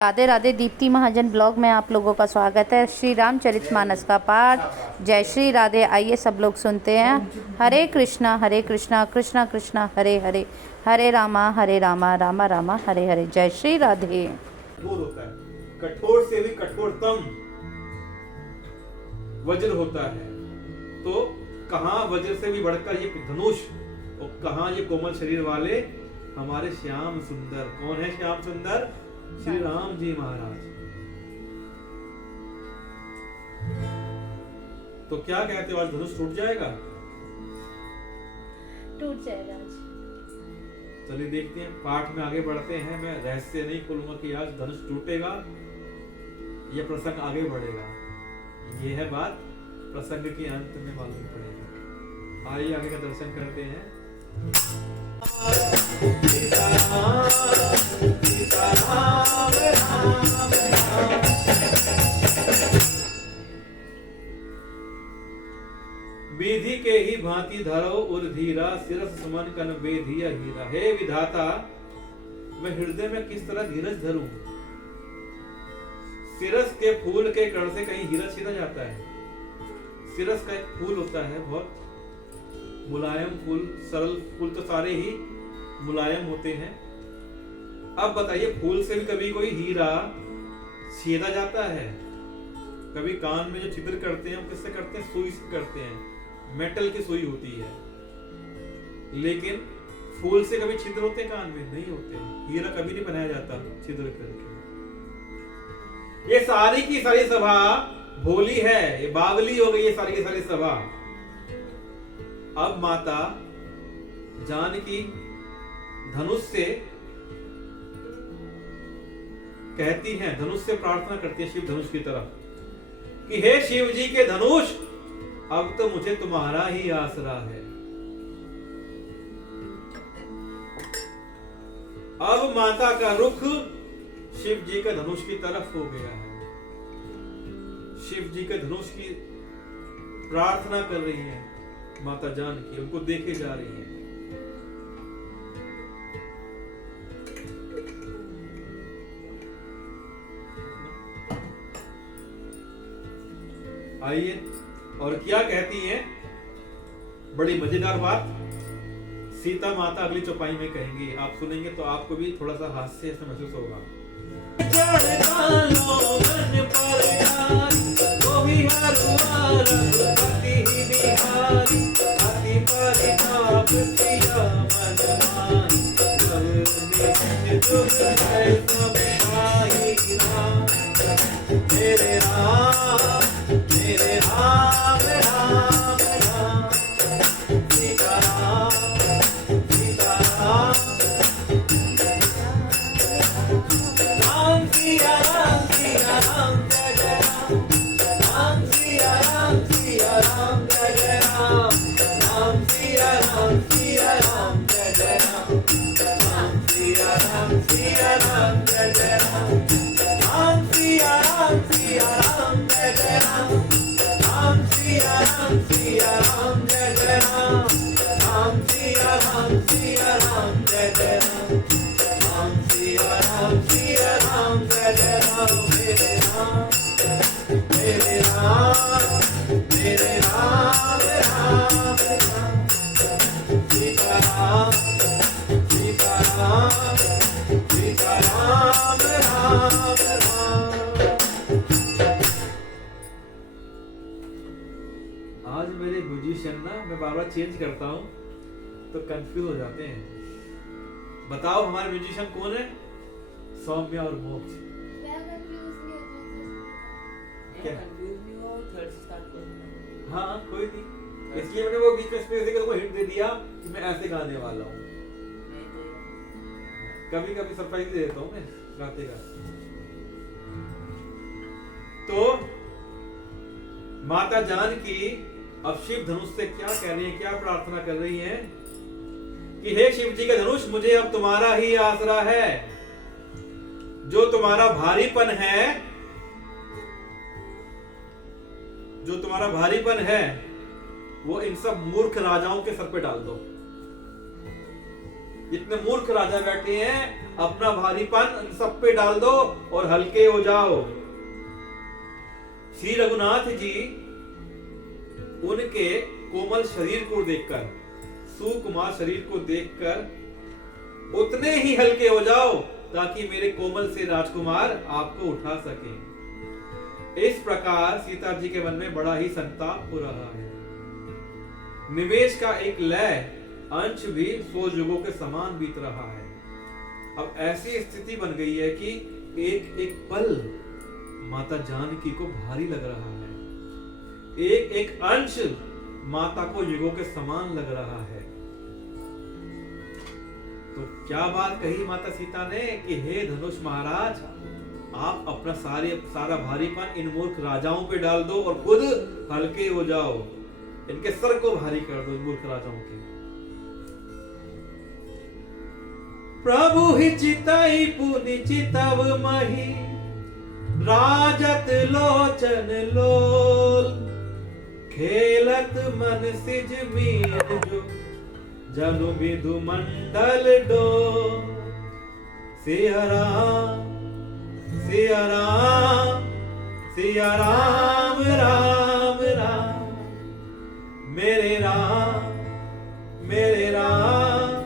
राधे राधे। दीप्ति महाजन blog में आप लोगों का स्वागत है। श्री रामचरितमानस का पाठ। जय श्री राधे। आइए सब लोग सुनते हैं। हरे कृष्णा कृष्णा कृष्णा हरे हरे, हरे रामा रामा रामा हरे हरे। जय श्री राधे। कठोर होता है, कठोर से भी कठोरतम वज्र होता है। तो कहाँ वज्र से भी बढ़कर ये धनुष और कहाँ ये कोमल शरीर वाले हमारे श्याम सुंदर। कौन है श्याम सुंदर? श्री राम जी महाराज। तो क्या कहते हो, आज धनुष टूट जाएगा? टूट जाएगा आज। चलिए देखते हैं, पाठ में आगे बढ़ते हैं। मैं रहस्य नहीं खोलूंगा कि आज धनुष टूटेगा या प्रसंग आगे बढ़ेगा। ये है बात प्रसंग के अंत में मालूम पड़ेगा। आइए आगे का दर्शन करते हैं। विधि के ही भांति धरो उर धीरा, सिरस सुमन कन बेधिया हीरा। हे विधाता, मैं हृदय में किस तरह धीरज धरूं? सिरस के फूल के कण से कहीं हीरा छीना जाता है। सिरस का एक फूल होता है, बहुत मुलायम फूल, सरल फूल तो सारे ही मुलायम होते हैं। अब बताइए, फूल से भी कभी कोई हीरा छेदा जाता है? कभी कान में जो छिद्र करते हैं वो किससे करते हैं? सुई से करते हैं, मेटल की सुई होती है। लेकिन फूल से कभी छिद्र होते हैं? कान में नहीं होते। हीरा कभी नहीं बनाया जाता छिद्र करके। ये सारी की सारी सभा भोली है, ये बावली हो गई ये सारी की सारी सभा। अब माता जानकी धनुष से कहती हैं, धनुष से प्रार्थना करती है शिव धनुष की तरफ कि हे शिव जी के धनुष, अब तो मुझे तुम्हारा ही आसरा है। अब माता का रुख शिव जी के धनुष की तरफ हो गया है। शिव जी के धनुष की प्रार्थना कर रही है माता जानकी, उनको देखे जा रही है। आइए, और क्या कहती है? बड़ी मजेदार बात सीता माता अगली चौपाई में कहेंगी। आप सुनेंगे तो आपको भी थोड़ा सा हास्य ऐसा महसूस होगा। मेरे राम राम राम, सीता राम सीता राम, राम सिया राम जय जय राम, राम सिया राम जय जय राम, राम सिया राम जय जय राम, राम सिया राम जय जय राम, राम सिया राम जय जय राम, राम सिया राम जय जय राम, राम सिया राम जय जय राम, राम सिया राम जय जय राम। मेरे राम राम राम, सीता राम राम राम। आज मेरे म्यूजिशियन ना, मैं बार बार चेंज करता हूँ तो कंफ्यूज हो जाते हैं। बताओ हमारे म्यूजिशियन कौन है? सौम्या और मोक्ष। क्या? हाँ कोई नहीं, इसलिए मैंने वो बीच में स्पेसिफिकली को हिंट दे दिया कि मैं ऐसे गाने वाला हूँ। कभी कभी सरप्राइज दे देता हूँ मैं गाते का। तो माता जानकी अब शिव धनुष से क्या कह रही है, क्या प्रार्थना कर रही है कि हे शिव जी के धनुष, मुझे अब तुम्हारा ही आसरा है। जो तुम्हारा भारीपन है, जो तुम्हारा भारीपन है, वो इन सब मूर्ख राजाओं के सर पे डाल दो। जितने मूर्ख राजा बैठे हैं अपना भारीपन सब पे डाल दो और हल्के हो जाओ। श्री रघुनाथ जी उनके कोमल शरीर को देखकर, सुकुमार शरीर को देखकर उतने ही हल्के हो जाओ ताकि मेरे कोमल से राजकुमार आपको उठा सके। इस प्रकार सीता जी के मन में बड़ा ही संताप हो रहा है। निवेश का एक लय अंश भी 100 युगों के समान बीत रहा है। अब ऐसी स्थिति बन गई है कि एक एक पल माता जानकी को भारी लग रहा है, एक एक अंश माता को युगों के समान लग रहा है। तो क्या बात कही माता सीता ने कि हे धनुष महाराज, आप अपना सारा भारीपन इन मूर्ख राजाओं पे डाल दो और खुद हल्के हो जाओ, इनके सर को भारी कर दो, इन मूर्ख राजाओं के। प्रभु ही चिताई पुनि चितव मही, राजत लोचन लोल, खेलत मन सिज मीन जो, जनु विधु मंडल डो। सिया राम सिया राम सिया राम राम राम, मेरे राम मेरे राम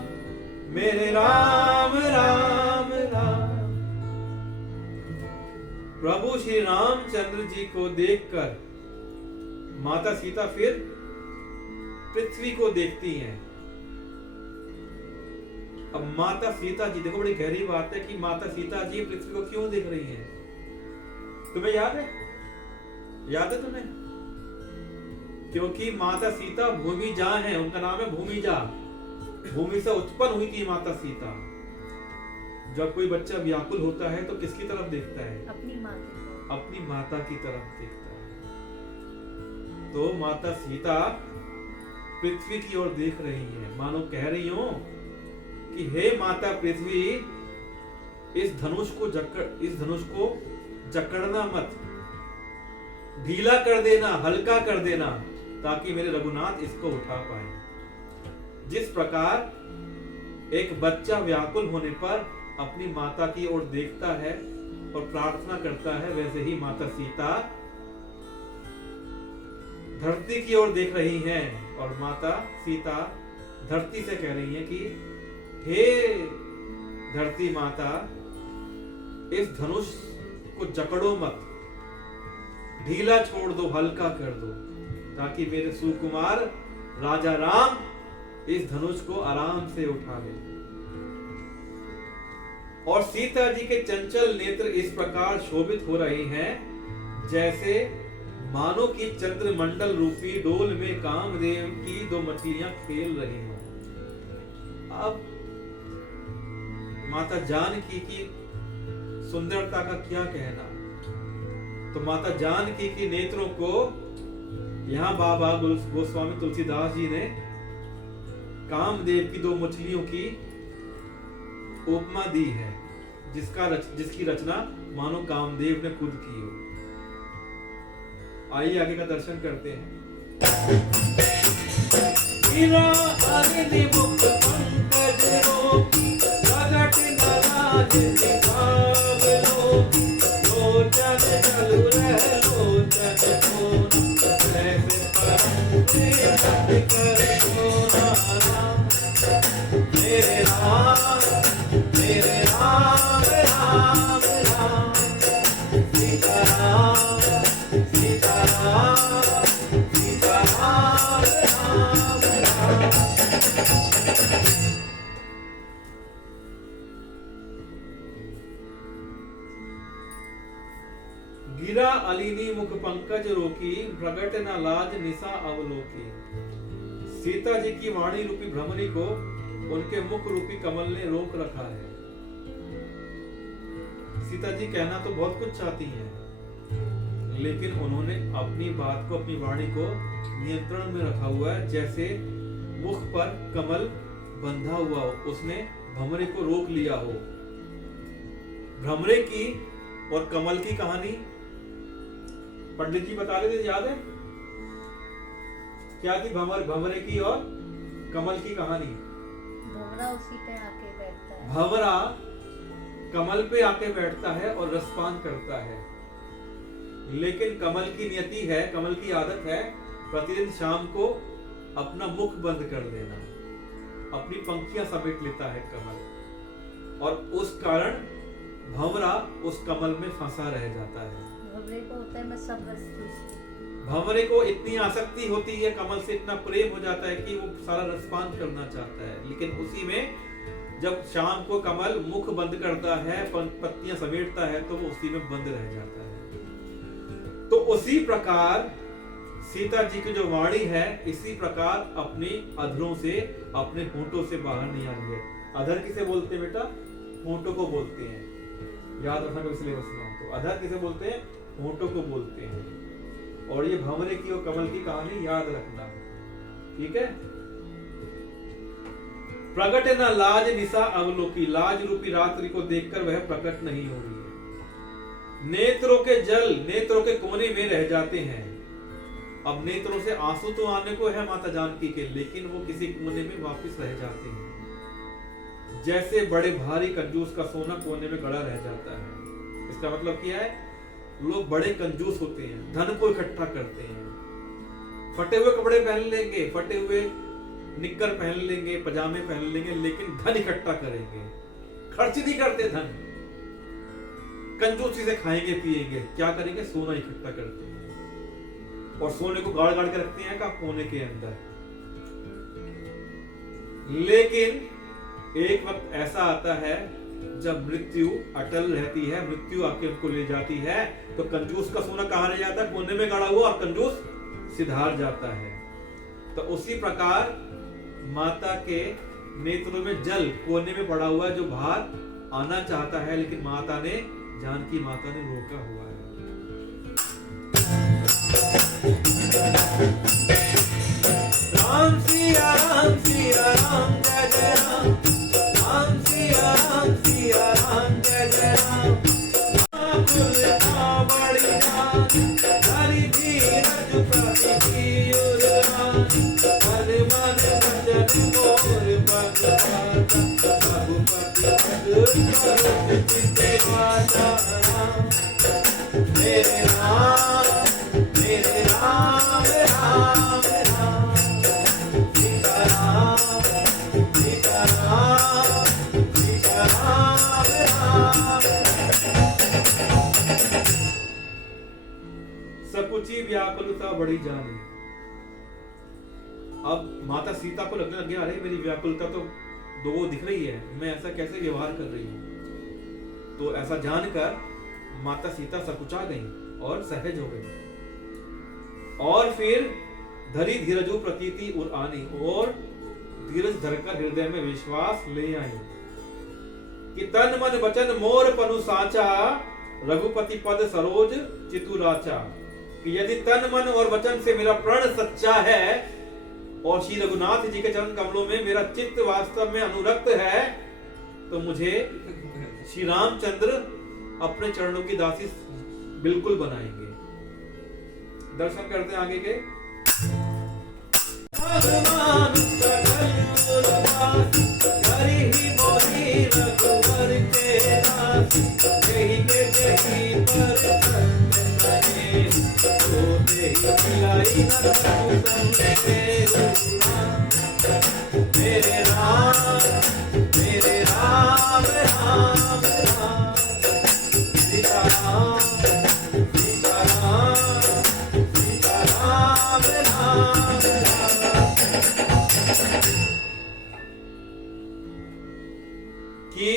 मेरे राम राम राम। प्रभु श्री रामचंद्र जी को देखकर माता सीता फिर पृथ्वी को देखती हैं। अब माता सीता जी, देखो बड़ी गहरी बात है कि माता सीता जी पृथ्वी को क्यों देख रही हैं? तुम्हें याद है? याद है तुम्हें? क्योंकि माता सीता भूमिजा है, उनका नाम है भूमिजा। भूमि से उत्पन्न हुई थी माता सीता। जब कोई बच्चा व्याकुल होता है तो किसकी तरफ देखता है? अपनी माँ की तरफ। अपनी माता की तरफ देखता है। तो माता सीता पृथ्वी की ओर देख रही है, मानो कह रही हो कि हे माता पृथ्वी, इस धनुष को जकड़ना मत, ढीला कर देना, हल्का कर देना, ताकि मेरे रघुनाथ इसको उठा पाए। जिस प्रकार एक बच्चा व्याकुल होने पर अपनी माता की ओर देखता है और प्रार्थना करता है, वैसे ही माता सीता धरती की ओर देख रही हैं और माता सीता धरती से कह रही हैं कि हे धरती माता, इस धनुष को जकड़ो मत, ढीला छोड़ दो, हल्का कर दो, ताकि मेरे सुकुमार राजा राम इस धनुष को आराम से उठा ले। और सीता जी के चंचल नेत्र इस प्रकार शोभित हो रहे हैं जैसे मानो की चंद्रमंडल रूपी डोल में कामदेव की 2 मछलियां खेल रही हों। अब माता जानकी की सुंदरता का क्या कहना। तो माता जानकी के नेत्रों को यहाँ बाबा गोस्वामी तुलसीदास जी ने कामदेव की 2 मछलियों की उपमा दी है, जिसकी रचना मानो कामदेव ने खुद की हो। आइए आगे का दर्शन करते हैं। मेरे राम राम राम, सीता राम सीता राम सीता राम राम राम। गिरा अलीनी मुख पंकज रोकी, प्रगट न लाज निशा अवलोकी। सीता जी की वाणी रूपी भ्रमरी को उनके मुख रूपी कमल ने रोक रखा है। सीता जी कहना तो बहुत कुछ चाहती हैं, लेकिन उन्होंने अपनी बात को, अपनी वाणी को नियंत्रण में रखा हुआ है। जैसे मुख पर कमल बंधा हुआ हो, उसने भ्रमरे को रोक लिया हो। भ्रमरे की और कमल की कहानी पंडित जी बता रहे थे, याद है? क्या थी भंवरे की और कमल की कहानी? भंवरा उसी पे आके बैठता है। भंवरा कमल पे आके बैठता है और रसपान करता है, लेकिन कमल की नियति है, कमल की आदत है प्रतिदिन शाम को अपना मुख बंद कर देना, अपनी पंखियां समेट लेता है कमल, और उस कारण भंवरा उस कमल में फंसा रह जाता है। भंवरे को होता है मैं सब वस्तु से, भंवरे को इतनी आसक्ति होती है, कमल से इतना प्रेम हो जाता है कि वो सारा रसपान करना चाहता है, लेकिन उसी में जब शाम को कमल मुख बंद करता है, पत्तियां समेटता है, तो वो उसी में बंद रह जाता है। तो उसी प्रकार सीता जी की जो वाणी है, इसी प्रकार अपनी अधरों से, अपने होंठों से बाहर नहीं आ रही है। अधर किसे बोलते हैं बेटा? होंठों को बोलते हैं, याद रखना इसलिए बसना। तो अधर किसे बोलते हैं? होंठों को बोलते हैं। और ये भंवरे की और कमल की कहानी याद रखना, ठीक है। प्रकट न लाज निशा अवलोकी, लाज रूपी रात्रि को देखकर वह प्रकट नहीं हो रही है। नेत्रों के जल नेत्रों के कोने में रह जाते हैं। अब नेत्रों से आंसू तो आने को है माता जानकी के, लेकिन वो किसी कोने में वापस रह जाते हैं, जैसे बड़े भारी कंजूस का सोना कोने में गड़ा रह जाता है। इसका मतलब क्या है? लोग बड़े कंजूस होते हैं, धन को इकट्ठा करते हैं, फटे हुए कपड़े पहन लेंगे, फटे हुए निक्कर पहन लेंगे, पजामे पहन लेंगे, लेकिन धन इकट्ठा करेंगे, खर्च नहीं करते धन, कंजूसी से खाएंगे पिएंगे, क्या करेंगे? सोना इकट्ठा करते हैं, और सोने को गाड़ गाड़ के रखते हैं का कोने के अंदर। लेकिन एक वक्त ऐसा आता है जब मृत्यु अटल रहती है, मृत्यु आके उनको ले जाती है, तो कंजूस का सोना कहां रह जाता है? कोने में गड़ा हुआ, और कंजूस सिधार जाता है। तो उसी प्रकार माता के नेत्रों में जल कोने में पड़ा हुआ है, जो बाहर आना चाहता है, लेकिन माता ने, जानकी माता ने रोका हुआ है। राम सिया राम सिया राम जय जय राम, राम सिया राम सिया राम जय जय राम। बड़ी जान हरि धीरज प्रति उर्गान, मन मन भजन मोर भगवान, रघुपति पद चित्ते वाजा राम, मेरे राम मेरे राम राम राम, सीता राम सीता राम सीता राम राम। सकुची व्याकुलता बड़ी जानी। अब माता सीता को लगने लग गया, अरे मेरी व्याकुलता तो दो दिख रही है, मैं ऐसा कैसे व्यवहार कर रही हूं। तो ऐसा जानकर माता सीता सकुचा गई और सहज हो गई, और फिर धरी धीरजो प्रतीति उर आनी, और धीरज धरकर हृदय में विश्वास ले आई कि तन मन वचन मोर पनु साचा, रघुपति पद सरोज चितुराचा। कि यदि तन मन और वचन से मेरा प्रण सच्चा है, और श्री रघुनाथ जी के चरण कमलों में मेरा चित्त वास्तव में अनुरक्त है, तो मुझे श्री रामचंद्र अपने चरणों की दासी बिल्कुल बनाएंगे। दर्शन करते हैं आगे के। भगवान रघुवर के दास, यही के जही पर संतने, तो देहि मिलाई न मेरे राम राम राम राम, सीता राम सीता राम सीता राम राम राम। कि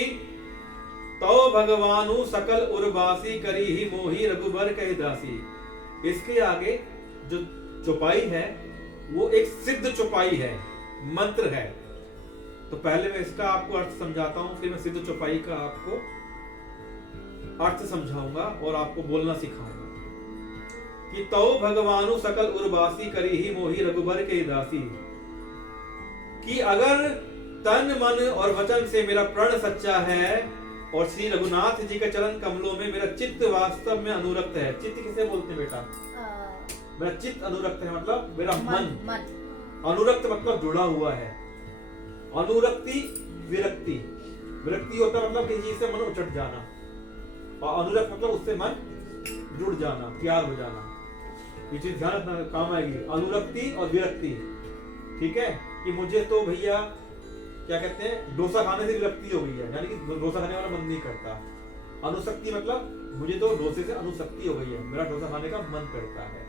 तो भगवानु सकल उर्वासी, करी ही मोही रघुबर कह दासी। इसके आगे जो चौपाई है वो एक सिद्ध चौपाई है, मंत्र है। तो पहले मैं इसका आपको अर्थ समझाता हूं, फिर मैं सिद्ध चौपाई का आपको अर्थ समझाऊंगा और आपको बोलना सिखाऊंगा। कि तो भगवानु सकल उर्वासी, करी ही मोही रघुबर के दासी। कि अगर तन मन और वचन से मेरा प्रण सच्चा है, और श्री रघुनाथ जी के चरण कमलों में मेरा चित्त वास्तव में अनुरक्त है। चित्त किसे बोलते हैं बेटा? मेरा चित्त अनुरक्त है, मतलब मेरा मन अनुरक्त मतलब जुड़ा हुआ है, अनुरक्ति विरक्ति, विरक्ति होता है मतलब किसी चीज से मन उचट जाना, और अनुरक्त मतलब उससे मन जुड़ जाना, प्यार हो जाना। ये चीज ध्यान रखना, काम आएगी। अनुरक्ति और विरक्ति, ठीक है, कि मुझे तो भैया क्या कहते हैं, डोसा खाने से विरक्ति हो गई है, यानी कि डोसा खाने वाला मन नहीं करता। अनुशक्ति मतलब मुझे तो डोसे से अनुशक्ति हो गई है, मेरा डोसा खाने का मन करता है।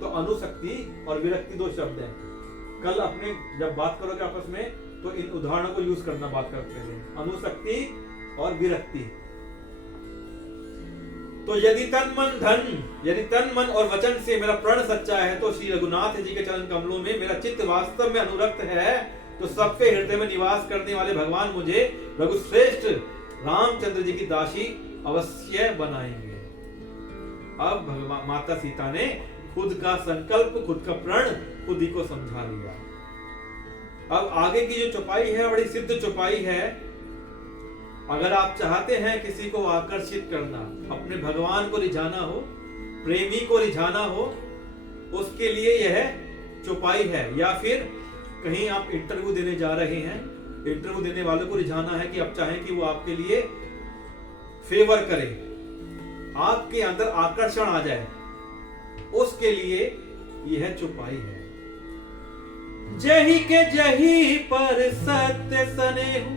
तो अनुशक्ति और विरक्ति दो शब्द हैं। कल अपने जब बात करोगे आपस में तो इन उदाहरणों को यूज करना बात करते हैं, अनुशक्ति और विरक्ति। तो यदि तन मन और वचन से मेरा प्रण सच्चा है, तो श्री रघुनाथ जी के चरण कमलों में मेरा चित्त वास्तव में अनुरक्त है, तो सबके हृदय में निवास करने वाले भगवान मुझे रघुश्रेष्ठ रामचंद्र जी की दासी अवश्य बनाएंगे। अब माता सीता ने खुद का संकल्प, खुद का प्रण खुद ही को समझा लिया। अब आगे की जो चौपाई है बड़ी सिद्ध चौपाई है। अगर आप चाहते हैं किसी को आकर्षित करना, अपने भगवान को रिझाना हो, प्रेमी को रिझाना हो, उसके लिए यह चौपाई है। या फिर कहीं आप इंटरव्यू देने जा रहे हैं, इंटरव्यू देने वालों को रिझाना है कि आप चाहें कि वो आपके लिए फेवर करे, आपके अंदर आकर्षण आ जाए, उसके लिए यह चौपाई है। जही के जही पर सत्य सनेहु,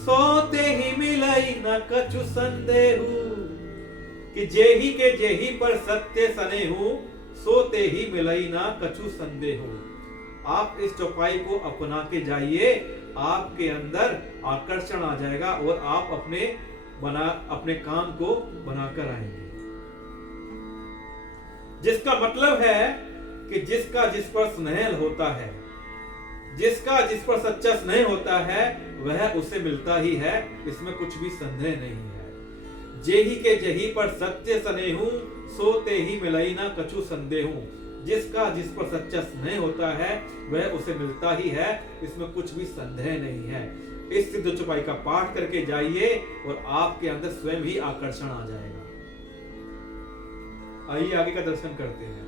सोते ही मिलई न कछु संदेहु। कि जेही के जेही पर सत्य सनेहु, सोते ही मिलई न कछु संदेहु। आप इस चौपाई को अपना के जाइए, आपके अंदर आकर्षण आ जाएगा और आप अपने काम को बनाकर आएंगे। जिसका मतलब है कि जिसका जिस पर स्नेह होता है, जिसका जिस पर सच्चा स्नेह होता है, वह उसे मिलता ही है, इसमें कुछ भी संदेह नहीं है। जेही के जेही पर सत्य स्नेहु, सोते ही मिलई ना कछु संदेहु। जिसका जिस पर सच्चा स्नेह होता है वह उसे मिलता ही है, इसमें कुछ भी संदेह नहीं है। इस सिद्ध चौपाई का पाठ करके जाइए और आपके अंदर स्वयं ही आकर्षण आ जाएगा। आइए आगे का दर्शन करते हैं।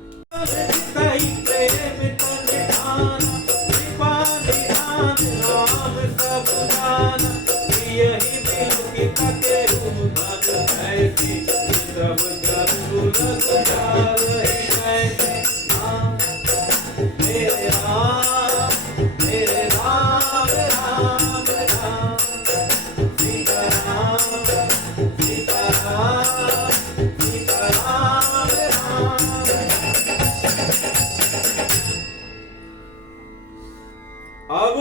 अब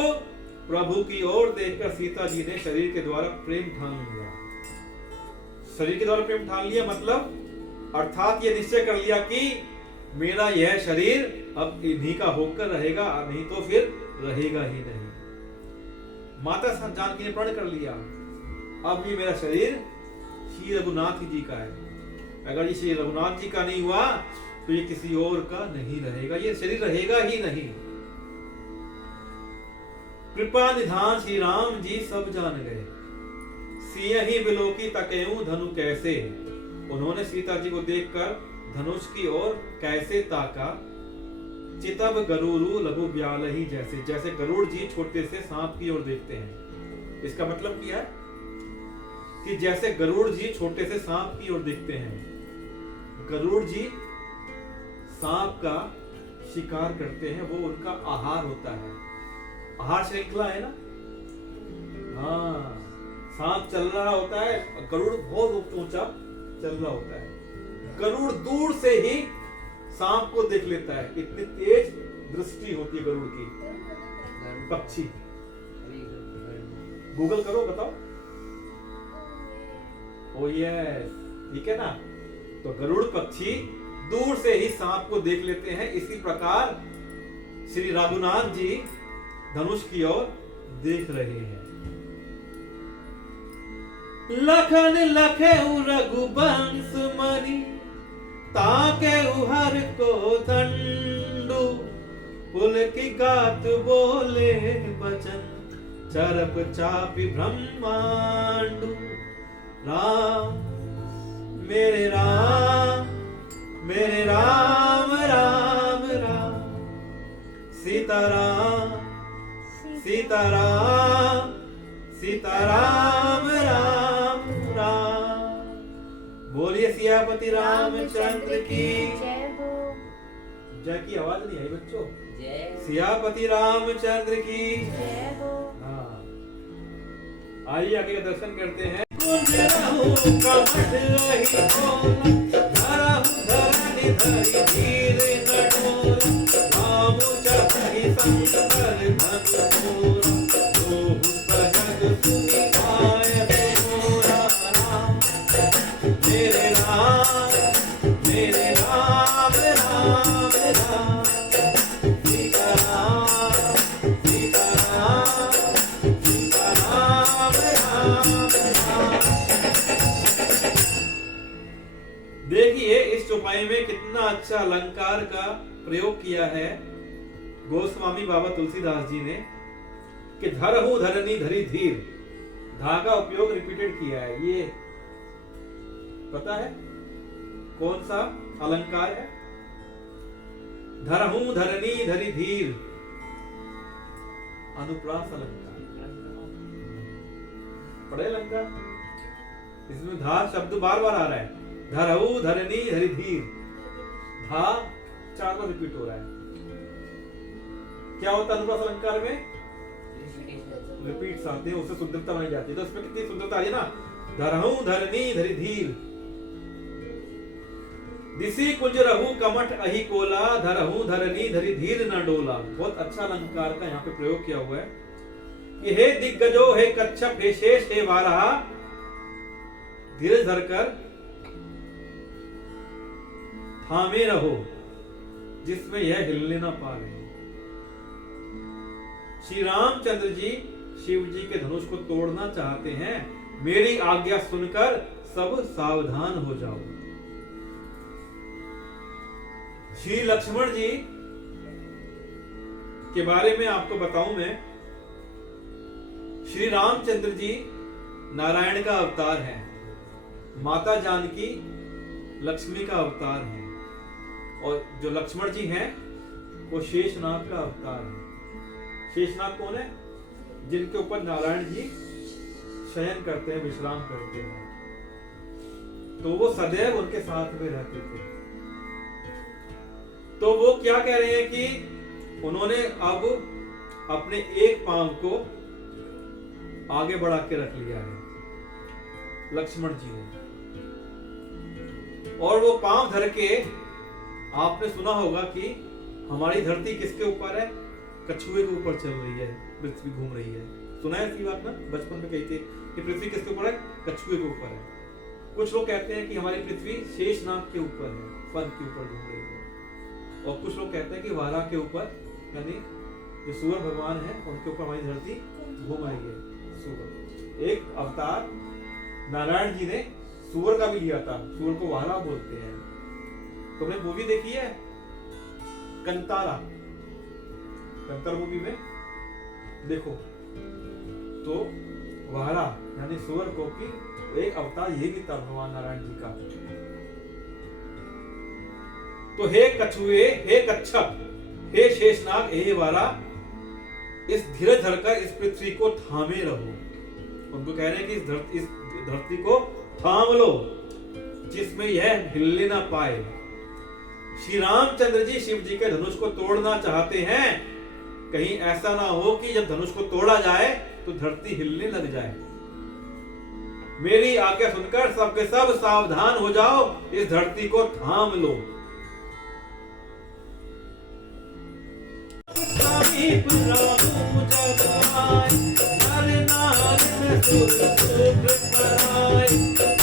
प्रभु की ओर देखकर सीता जी ने शरीर के द्वारा प्रेम ठान लिया। शरीर के द्वारा प्रेम ठान लिया मतलब अर्थात ये निश्चय कर लिया कि मेरा यह शरीर अब इन्हीं का होकर रहेगा, नहीं तो फिर रहेगा ही नहीं। माता जानकी ने प्रण कर लिया, अब ये मेरा शरीर श्री रघुनाथ जी का है। अगर ये श्री रघुनाथ जी का नहीं हुआ तो ये किसी और का नहीं रहेगा, ये शरीर रहेगा ही नहीं। कृपा निधान श्री राम जी सब जान गए, सियहि बिलोकी तकेऊ धनु कैसे। उन्होंने सीता जी को देखकर धनुष की ओर कैसे ताका। चितब गरुरु लघु ब्यालहि जैसे, जैसे गरुड़ जी छोटे से सांप की ओर देखते हैं। इसका मतलब क्या है कि जैसे गरुड़ जी छोटे से सांप की ओर देखते हैं। गरुड़ जी सांप का शिकार करते हैं, वो उनका आहार होता है। आहार श्रृंखला है ना। हाँ, सांप चल रहा होता है, गरुड़ बहुत ऊंचा चल रहा होता है। गरुड़ दूर से ही सांप को देख लेता है, इतनी तेज दृष्टि होती है गरुड़ की। पक्षी गूगल करो, बताओ। ओ यस, ठीक है ना। तो गरुड़ पक्षी दूर से ही सांप को देख लेते हैं। इसी प्रकार श्री रघुनाथ जी धनुष की ओर देख रहे हैं। लखन लखे रघुवंश मणि, ताके हर को दंडु। पुलकी गात बोले बचन, चरप चापी ब्रह्मांडु। राम मेरे राम, मेरे राम राम राम। सीताराम सीताराम सीताराम राम राम। बोलिए सियापति रामचंद्र की जय हो। जय की आवाज नहीं आई बच्चों। जय सियापति रामचंद्र की जय हो। हाँ। आइए आगे का दर्शन करते हैं। कुंज रहूं कमठ रही बोला, धरहूं धरनी धरी धीर न डोला, नामु चढ़ी शंकर धनुषोरा, दोहु सहज सुनि आय तोरा राम। मेरे राम राम राम, सीताराम सीताराम सीताराम राम राम। देखिए इस चौपाई में कितना अच्छा अलंकार का प्रयोग किया है गोस्वामी बाबा तुलसीदास जी ने कि धरहु धरनी धरी धीर। धा का उपयोग रिपीटेड किया है। ये पता है कौन सा अलंकार है? धरहु धरनी धरी धीर, अनुप्रास अलंकार। पढ़े अलंकार? इसमें धा शब्द बार बार आ रहा है। धरहु धरनी धरी धीर, धा 4 बार रिपीट हो रहा है। क्या होता है अनुप्रास अलंकार में? रिपीट्स आते हैं, उससे सुंदरता बनाई जाती है। तो उसमें कितनी सुंदरता आ रही है ना। धरहु धरनी धरी धीर, दिसी कुंज रहू कमठ अहि कोला, धरहु धरनी धरी धीर न डोला। बहुत अच्छा अलंकार का यहाँ पे प्रयोग किया हुआ है कि हे दिग्गजो, हे कच्छप, हे शेष, हे वाराह, धीरज धरकर थामे रहो जिसमें यह हिलने न पाए। श्री रामचंद्र जी शिव जी के धनुष को तोड़ना चाहते हैं। मेरी आज्ञा सुनकर सब सावधान हो जाओ। श्री लक्ष्मण जी के बारे में आपको बताऊं मैं। श्री रामचंद्र जी नारायण का अवतार है, माता जानकी लक्ष्मी का अवतार है, और जो लक्ष्मण जी हैं वो शेषनाग का अवतार है। शेषनाग कौन है? जिनके ऊपर नारायण जी शयन करते हैं, विश्राम करते हैं। तो वो सदैव उनके साथ में रहते थे। तो वो क्या कह रहे हैं कि उन्होंने अब अपने एक पांव को आगे बढ़ा के रख लिया है लक्ष्मण जी ने, और वो पांव धर के, आपने सुना होगा कि हमारी धरती किसके ऊपर है? कछुए के ऊपर चल रही है, पृथ्वी घूम रही है। सुना है इसकी बात ना? बचपन में कही थी कि पृथ्वी किसके ऊपर है? कछुए के ऊपर है। कुछ लोग कहते हैं कि हमारी पृथ्वी शेषनाग के ऊपर है, फन के ऊपर घूम रही है। और कुछ लोग कहते हैं कि वारा के ऊपर, यानी जो सूर्य भगवान है उनके ऊपर हमारी धरती घूम रही है। सूर्य एक अवतार नारायण जी ने सूर्य का भी लिया था। सूर्य को वारा बोलते हैं। तुमने मूवी देखी है कंतारा? कंतारा मूवी में देखो तो वारा यानी सूर्य को की एक अवतार ये भी था भगवान नारायण जी का। तो हे कछुए, हे कच्छप, हे शेषनाग, हे वारा, इस धीरज धरकर इस पृथ्वी को थामे रहो। उनको कह रहे हैं कि इस धरती को थाम लो जिसमें यह हिलने ना पाए। श्री रामचंद्र जी शिव जी के धनुष को तोड़ना चाहते हैं। कहीं ऐसा ना हो कि जब धनुष को तोड़ा जाए तो धरती हिलने लग जाए। मेरी आज्ञा सुनकर सबके सब सावधान हो जाओ, इस धरती को थाम लो। समीप रहूं जब आए, नर नारी में सुर सुख कराए,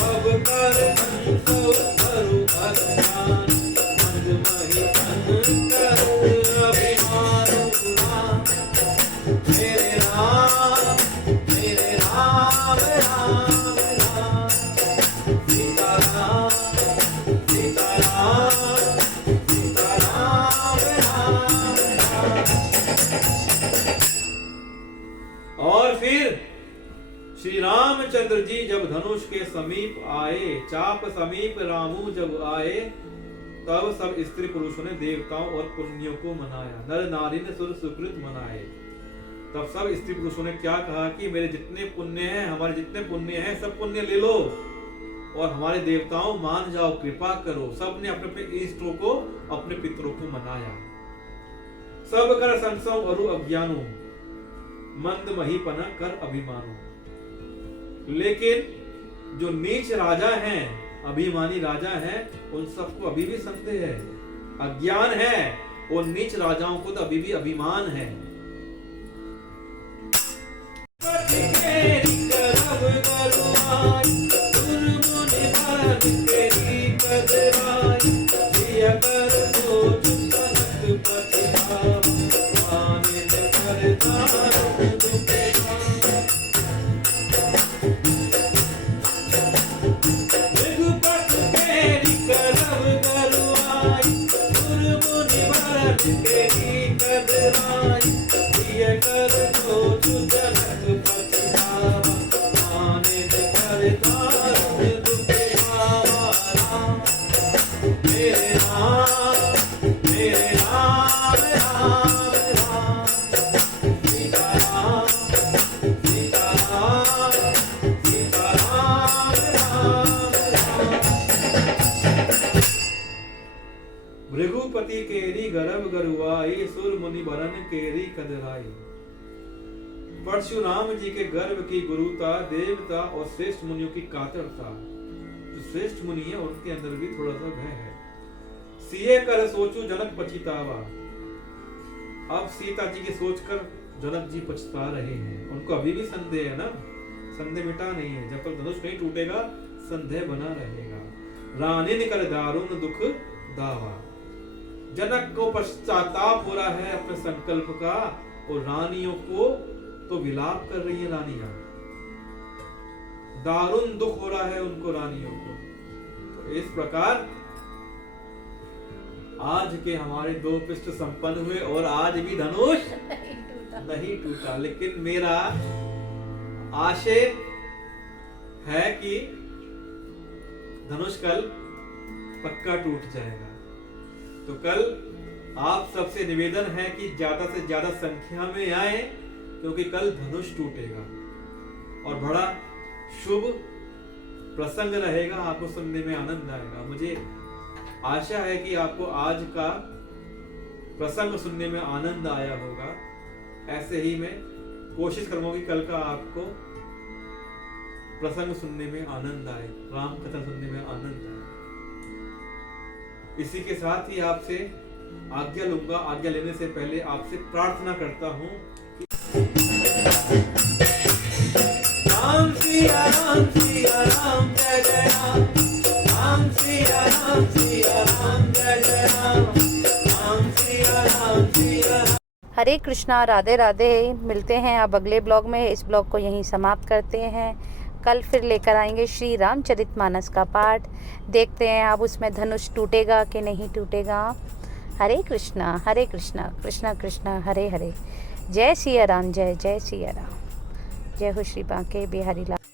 अब कर संसव धरु अज्ञान, मंद मही तन कर अभिमान उड़ान। मेरे राम राम राम, सीता राम सीता राम सीता राम राम। और फिर श्री रामचंद्र जी जब धनुष के समीप आए, चाप समीप रामू जब आए, तब सब स्त्री पुरुषों ने देवताओं और पुण्यों को मनाया। नर नारी ने सुर सुकृत मनाए। तब सब स्त्री पुरुषों ने क्या कहा कि मेरे जितने पुण्य हैं, हमारे जितने पुण्य हैं, सब पुण्य ले लो और हमारे देवताओं मान जाओ, कृपा करो। सब ने अपने अपने इष्टों को, अपने पितरों को मनाया। सब कर संसव अरु अज्ञानो, मंद महीपन कर अभिमानो। लेकिन जो नीच राजा हैं, अभिमानी राजा हैं, उन सबको अभी भी संदेह है, अज्ञान है। और नीच राजाओं को तो अभी भी अभिमान है। भृगुपति केरी गर्भ गरुआई, सुर मुनि बरन केरी कदराई। परशुराम जी के गर्भ की गुरुता, देवता और श्रेष्ठ मुनियों की कातरता। जो श्रेष्ठ मुनि है उनके अंदर भी थोड़ा सा भय है। सिए कर सोचू जनक पछितावा। अब सीता जी की सोचकर जनक जी पछता रहे हैं। उनको अभी भी संदेह है ना, संदेह मिटा नहीं है। जब तक धनुष नहीं टूटेगा संदेह बना रहेगा। रानी कर दारुण दुख दावा। जनक को पश्चाताप हो रहा है अपने संकल्प का, और रानियों को तो विलाप कर रही है रानियां। दारुण दुख हो रहा है उनको, रानियों को। तो इस प्रकार आज के हमारे 2 पृष्ठ संपन्न हुए और आज भी धनुष नहीं टूटा। लेकिन मेरा आशय है कि धनुष कल पक्का टूट जाएगा। तो कल आप सबसे निवेदन है कि ज्यादा से ज्यादा संख्या में आए, क्योंकि कल धनुष टूटेगा और बड़ा शुभ प्रसंग रहेगा। आपको सुनने में आनंद आएगा। मुझे आशा है कि आपको आज का प्रसंग सुनने में आनंद आया होगा। ऐसे ही मैं कोशिश करूंगा कि कल का आपको प्रसंग सुनने में आनंद आए, राम कथा सुनने में आनंद आए। इसी के साथ ही आपसे आज्ञा लूंगा। आज्ञा लेने से पहले आपसे प्रार्थना करता हूं राम सिया राम सिया राम जय जय राम। राम सिया राम सिया राम जय जय राम। राम सिया राम सिया राम। हरे कृष्णा, राधे राधे। मिलते हैं अब अगले ब्लॉग में। इस ब्लॉग को यहीं समाप्त करते हैं। कल फिर लेकर आएंगे श्री रामचरितमानस का पाठ। देखते हैं अब उसमें धनुष टूटेगा कि नहीं टूटेगा। हरे कृष्णा कृष्णा कृष्णा हरे हरे। जय सिया राम, जय जय सिया राम। जय हो श्री बांके बिहारी लाल।